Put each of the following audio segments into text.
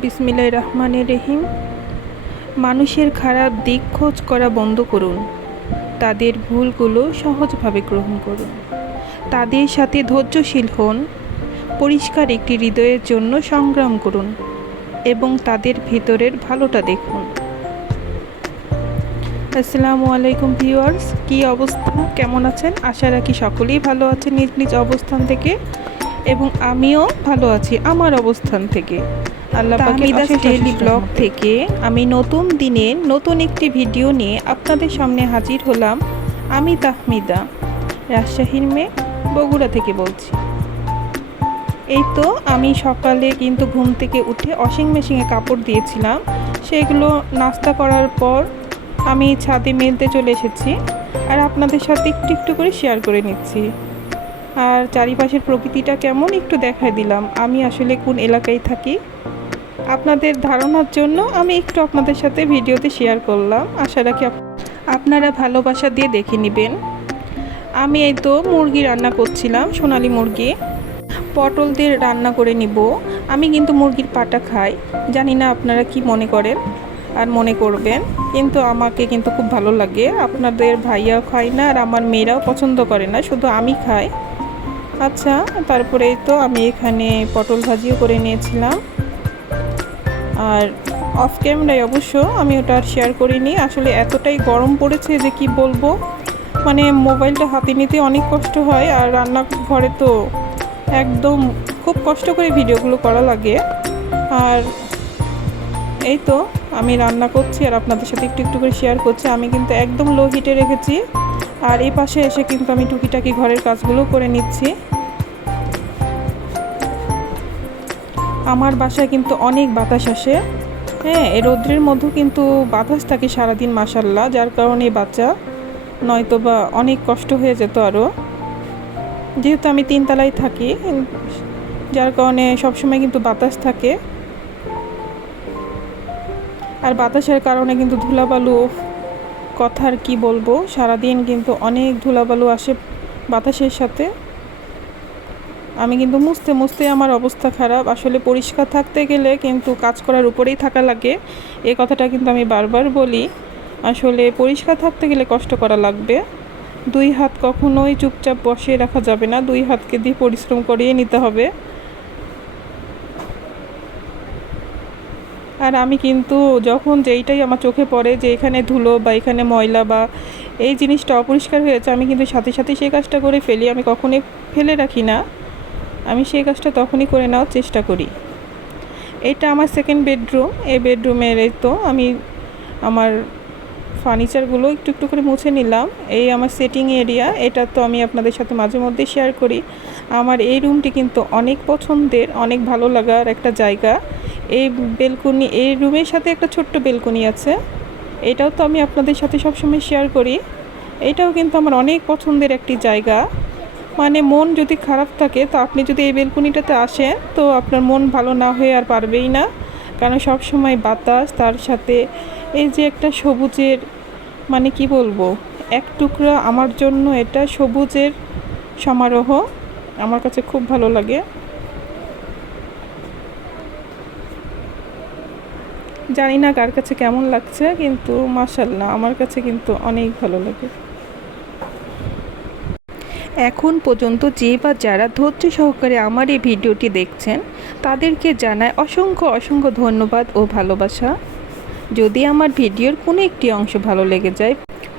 বিসমিল্লাহির রহমানির রহিম। মানুষের খারাপ দিক খোঁজ করা বন্ধ করুন, তাদের ভুলগুলো সহজভাবে গ্রহণ করুন, তাদের সাথে ধৈর্যশীল হন, পরিষ্কার একটি হৃদয়ের জন্য সংগ্রাম করুন এবং তাদের ভিতরের ভালোটা দেখুন। আসসালামু আলাইকুম ভিউয়ার্স, কী অবস্থা, কেমন আছেন? আশা রাখি সকলেই ভালো আছেন নিজ নিজ অবস্থান থেকে, এবং আমিও ভালো আছি আমার অবস্থান থেকে। আল্লাহ পাকের ডেইলি ব্লগ থেকে আমি নতুন দিনে নতুন একটি ভিডিও নিয়ে আপনাদের সামনে হাজির হলাম। আমি তাহমিদা, রাজশাহীর মেয়ে, বগুড়া থেকে বলছি। এই তো আমি সকালে কিন্তু ঘুম থেকে উঠে ওয়াশিং মেশিনে কাপড় দিয়েছিলাম, সেগুলো নাস্তা করার পর আমি ছাদে মেলতে চলে এসেছি, আর আপনাদের সাথে একটু একটু করে শেয়ার করে নিচ্ছি। আর চারিপাশের প্রকৃতিটা কেমন একটু দেখায় দিলাম। আমি আসলে কোন এলাকায় থাকি আপনাদের ধারণার জন্য আমি একটু আপনাদের সাথে ভিডিওতে শেয়ার করলাম। আশা রাখি আপনারা ভালোবাসা দিয়ে দেখে নেবেন। আমি এই তো মুরগি রান্না করছিলাম, সোনালি মুরগি। পটল দিয়ে রান্না করে নিব। আমি কিন্তু মুরগির পাটা খাই, জানি না আপনারা কি মনে করেন আর মনে করবেন, কিন্তু আমাকে কিন্তু খুব ভালো লাগে। আপনাদের ভাইয়াও খায় না, আর আমার মেয়েরাও পছন্দ করে না, শুধু আমি খাই। আচ্ছা, তারপরে তো আমি এখানে পটল ভাজিও করে নিয়েছিলাম, আর অফ ক্যামেরায় অবশ্য আমি ওটা আর শেয়ার করিনি। আসলে এতটাই গরম পড়েছে যে কি বলবো, মানে মোবাইলটা হাতে নিতে অনেক কষ্ট হয়, আর রান্নাঘরে তো একদম খুব কষ্ট করে ভিডিওগুলো করা লাগে। আর এই তো আমি রান্না করছি আর আপনাদের সাথে একটু একটু করে শেয়ার করছি। আমি কিন্তু একদম লো হিটে রেখেছি, আর এই পাশে এসে কিন্তু আমি টুকিটাকি ঘরের কাজগুলো করে নিচ্ছি। আমার বাসায় কিন্তু অনেক বাতাস আসে, হ্যাঁ, এই রৌদ্রের মধ্যেও কিন্তু বাতাস থাকে সারাদিন মাশাল্লাহ, যার কারণে বাচ্চা নয়তো বা অনেক কষ্ট হয়ে যেত আরও। যেহেতু আমি 3 তলায় থাকি, যার কারণে সবসময় কিন্তু বাতাস থাকে, আর বাতাসের কারণে কিন্তু ধুলাবালু, কথা আর কি বলবো, সারাদিন কিন্তু অনেক ধুলাবালু আসে বাতাসের সাথে। আমি কিন্তু মুছতে মুছতে আমার অবস্থা খারাপ। আসলে পরিষ্কার থাকতে গেলে কিন্তু কাজ করার উপরেই থাকা লাগে, এই কথাটা কিন্তু আমি বারবার বলি। আসলে পরিষ্কার থাকতে গেলে কষ্ট করা লাগবে, 2 হাত কখনোই চুপচাপ বসিয়ে রাখা যাবে না, 2 হাতকে দিয়ে পরিশ্রম করিয়ে নিতে হবে। আর আমি কিন্তু যখন যেইটাই আমার চোখে পড়ে যে এখানে ধুলো বা এখানে ময়লা বা এই জিনিসটা অপরিষ্কার হয়েছে, আমি কিন্তু সাথে সাথে সেই কাজটা করে ফেলি। আমি কখনোই ফেলে রাখি না, আমি সেই কাজটা তখনই করে নেওয়ার চেষ্টা করি। এটা আমার সেকেন্ড বেডরুম। এই বেডরুমের এই তো আমি আমার ফার্নিচারগুলো একটু একটু করে মুছে নিলাম। এই আমার সেটিং এরিয়া, এটা তো আমি আপনাদের সাথে মাঝে মধ্যে শেয়ার করি। আমার এই রুমটি কিন্তু অনেক পছন্দের, অনেক ভালো লাগার একটা জায়গা। এই বেলকনি, এই রুমের সাথে একটা ছোট্ট বেলকনি আছে, এটাও তো আমি আপনাদের সাথে সবসময় শেয়ার করি। এটাও কিন্তু আমার অনেক পছন্দের একটি জায়গা। মানে মন যদি খারাপ থাকে, তো আপনি যদি এই বেলকনিটাতে আসেন, তো আপনার মন ভালো না হয়ে আর পারবেই না, কারণ সব সময় বাতাস, তার সাথে এই যে একটা সবুজের, মানে কি বলবো, এক টুকরা আমার জন্য এটা সবুজের সমারোহ। আমার কাছে খুব ভালো লাগে। জানি না কার কাছে কেমন লাগছে, কিন্তু মাশাআল্লাহ আমার কাছে কিন্তু অনেক ভালো লাগে। এখন পর্যন্ত যে বা যারা ধৈর্য সহকারে আমার এই ভিডিওটি দেখছেন, তাদেরকে জানায় অসংখ্য অসংখ্য ধন্যবাদ ও ভালোবাসা। যদি আমার ভিডিওর কোনো একটি অংশ ভালো লেগে যায়,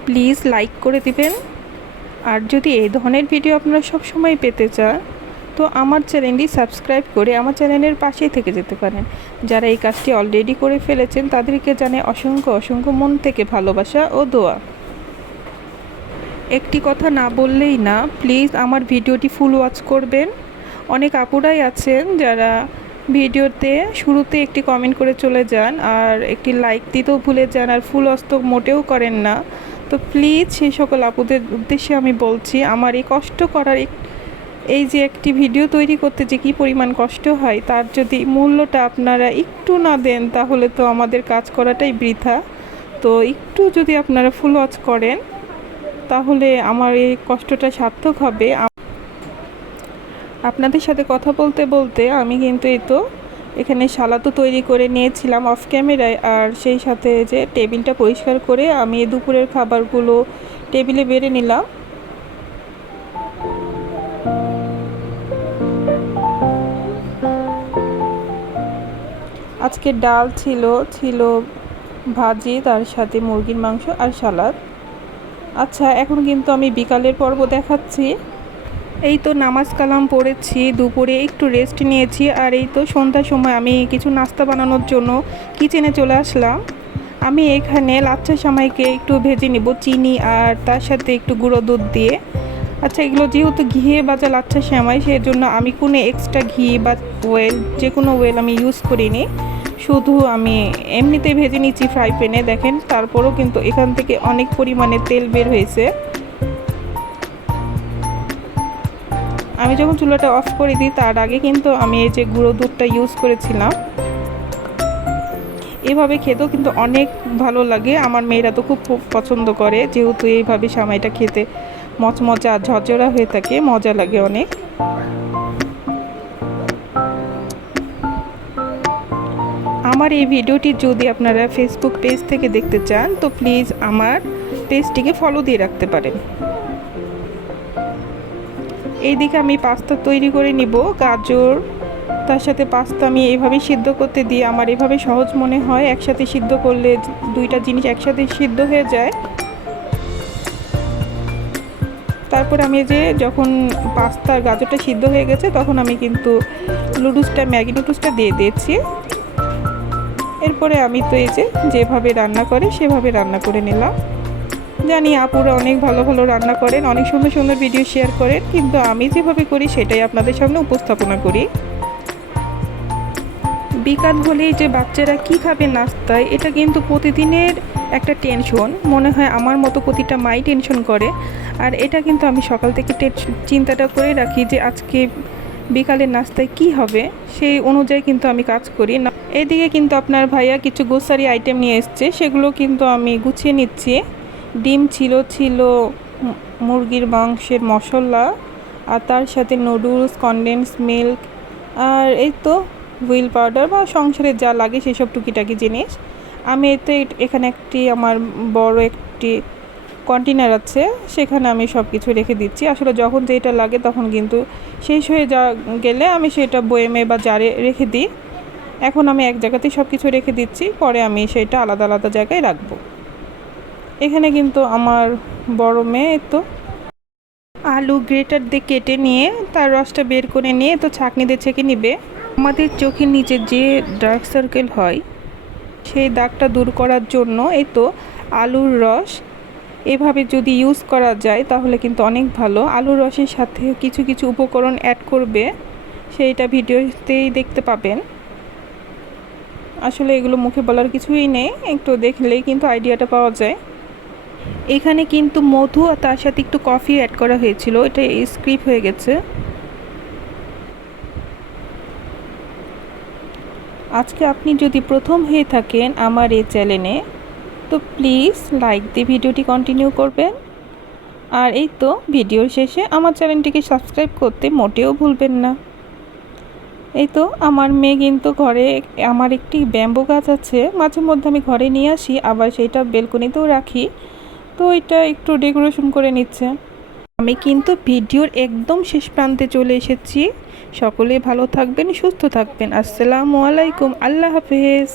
প্লিজ লাইক করে দিবেন। আর যদি এই ধরনের ভিডিও আপনারা সবসময় পেতে চান, তো আমার চ্যানেলটি সাবস্ক্রাইব করে আমার চ্যানেলের পাশেই থেকে যেতে পারেন। যারা এই কাজটি অলরেডি করে ফেলেছেন, তাদেরকে জানাই অসংখ্য অসংখ্য মন থেকে ভালোবাসা ও দোয়া। একটি কথা না বললেই না, প্লিজ আমার ভিডিওটি ফুল ওয়াচ করবেন। অনেক আপুরাই আছেন যারা ভিডিওতে শুরুতে একটি কমেন্ট করে চলে যান, আর একটি লাইক দিতেও ভুলে যান, আর ফুল ওয়াচ তো মোটেও করেন না। তো প্লিজ সেই সকল আপুদের উদ্দেশ্যে আমি বলছি, আমার এই কষ্ট করার এই যে একটি ভিডিও তৈরি করতে যে কী পরিমাণ কষ্ট হয়, তার যদি মূল্যটা আপনারা একটু না দেন, তাহলে তো আমাদের কাজ করাটাই বৃথা। তো একটু যদি আপনারা ফুল ওয়াচ করেন, তাহলে আমার এই কষ্টটা সার্থক হবে। আপনাদের সাথে কথা বলতে বলতে আমি কিন্তু এই তো এখানে সালাদও তৈরি করে নিয়েছিলাম অফ ক্যামেরায়, আর সেই সাথে যে টেবিলটা পরিষ্কার করে আমি দুপুরের খাবারগুলো টেবিলে বেড়ে নিলাম। আজকে ডাল ছিল ভাজি, তার সাথে মুরগির মাংস আর সালাদ। আচ্ছা, এখন কিন্তু আমি বিকালের পর্ব দেখাচ্ছি। এই তো নামাজ কালাম পড়েছি, দুপুরে একটু রেস্ট নিয়েছি, আর এই তো সন্ধ্যার সময় আমি কিছু নাস্তা বানানোর জন্য কিচেনে চলে আসলাম। আমি এখানে লাচ্ছা সেমাইকে একটু ভেজে নিব চিনি আর তার সাথে একটু গুঁড়ো দুধ দিয়ে। আচ্ছা, এগুলো যেহেতু ঘিয়ে ভাজা লাচ্ছা সেমাই, সেই জন্য আমি কোনো এক্সট্রা ঘি বা ওয়েল, যে কোনো ওয়েল আমি ইউজ করিনি, শুধু আমি এমনিতেই ভেজে নিচ্ছি ফ্রাই প্যানে। দেখেন, তারপরও কিন্তু এখান থেকে অনেক পরিমাণে তেল বের হয়েছে। আমি যখন চুলাটা অফ করে দিই তার আগে কিন্তু আমি এই যে গুঁড়ো দুধটা ইউজ করেছিলাম। এভাবে খেতেও কিন্তু অনেক ভালো লাগে, আমার মেয়েরা তো খুব পছন্দ করে, যেহেতু এইভাবে সেমাইটা খেতে মচমচা আর ঝরঝরা হয়ে থাকে, মজা লাগে অনেক। আমার এই ভিডিওটি যদি আপনারা ফেসবুক পেজ থেকে দেখতে চান তো প্লিজ আমার পেজটিকে ফলো দিয়ে রাখতে পারেন। এইদিকে আমি পাস্তা তৈরি করে নিব, গাজর তার সাথে পাস্তা আমি এভাবে সিদ্ধ করতে দিই, আমার এভাবে সহজ মনে হয়। একসাথে সিদ্ধ করলে দুইটা জিনিস একসাথে সিদ্ধ হয়ে যায়। তারপর আমি যে যখন পাস্তার গাজরটা সিদ্ধ হয়ে গেছে তখন আমি কিন্তু ম্যাগি নুডলসটা দিয়ে দিয়েছি। এরপরে আমি তো এই যেভাবে রান্না করে সেভাবে রান্না করে নিলাম। জানি আপুরা অনেক ভালো ভালো রান্না করেন, অনেক সুন্দর সুন্দর ভিডিও শেয়ার করেন, কিন্তু আমি যেভাবে করি সেটাই আপনাদের সামনে উপস্থাপনা করি। বিকাল হলেই যে বাচ্চারা কি খাবে নাস্তায়, এটা কিন্তু প্রতিদিনের একটা টেনশন, মনে হয় আমার মতো প্রতিটা মাই টেনশন করে। আর এটা কিন্তু আমি সকাল থেকে চিন্তাটা করে রাখি যে আজকে বিকালের নাস্তায় কি হবে, সেই অনুযায়ী কিন্তু আমি কাজ করি না। এদিকে কিন্তু আপনার ভাইয়া কিছু গ্রোসারি আইটেম নিয়ে এসছে, সেগুলো কিন্তু আমি গুছিয়ে নিচ্ছি। ডিম ছিল মুরগির মাংসের মশলা, আর তার সাথে নুডলস, কনডেন্স মিল্ক, আর এই তো হুইল পাউডার বা সংসারে যা লাগে সেসব টুকিটাকি জিনিস। আমি এতে এখানে আমার বড় একটি কন্টেনার আছে, সেখানে আমি সব কিছু রেখে দিচ্ছি। আসলে যখন যেটা লাগে তখন কিন্তু শেষ হয়ে গেলে আমি সেটা বয়েমে বা জারে রেখে দিই। এখন আমি এক জায়গাতেই সব কিছু রেখে দিচ্ছি, পরে আমি সেটা আলাদা আলাদা জায়গায় রাখবো। এখানে কিন্তু আমার বড় মেয়ে তো আলু গ্রেটার দিয়ে কেটে নিয়ে তার রসটা বের করে নিয়ে তো ছাঁকনি দিয়ে ছেঁকে নিবে। আমাদের চোখের নিচে যে ডার্ক সার্কেল হয় সেই দাগটা দূর করার জন্য এই তো আলুর রস এভাবে যদি ইউজ করা যায় তাহলে কিন্তু অনেক ভালো। আলুর রসের সাথে কিছু কিছু উপকরণ অ্যাড করবে, সেইটা ভিডিওতেই দেখতে পাবেন। আসলে এগুলো মুখে বলার কিছুই নেই, একটু দেখলেই কিন্তু আইডিয়াটা পাওয়া যায়। এখানে কিন্তু মধু আর তার সাথে একটু কফি অ্যাড করা হয়েছিল, এটা স্কিপ হয়ে গেছে। আজকে আপনি যদি প্রথম হয়ে থাকেন আমার এই চ্যানেলে তো প্লিজ লাইক দিয়ে ভিডিওটি কন্টিনিউ করবেন, আর এই তো ভিডিওর শেষে আমার চ্যানেলটিকে সাবস্ক্রাইব করতে মোটেও ভুলবেন না। এই তো আমার মেয়ে কিন্তু ঘরে, আমার একটি ব্যাম্বু গাছ আছে, মাঝে মধ্যে আমি ঘরে নিয়ে আসি, আবার সেইটা বেলকনিতেও রাখি, তো এটা একটু ডেকোরেশন করে নিচ্ছে। আমি কিন্তু ভিডিওর একদম শেষ প্রান্তে চলে এসেছি। সকলে ভালো থাকবেন, সুস্থ থাকবেন। আসসালামু আলাইকুম, আল্লাহ হাফেজ।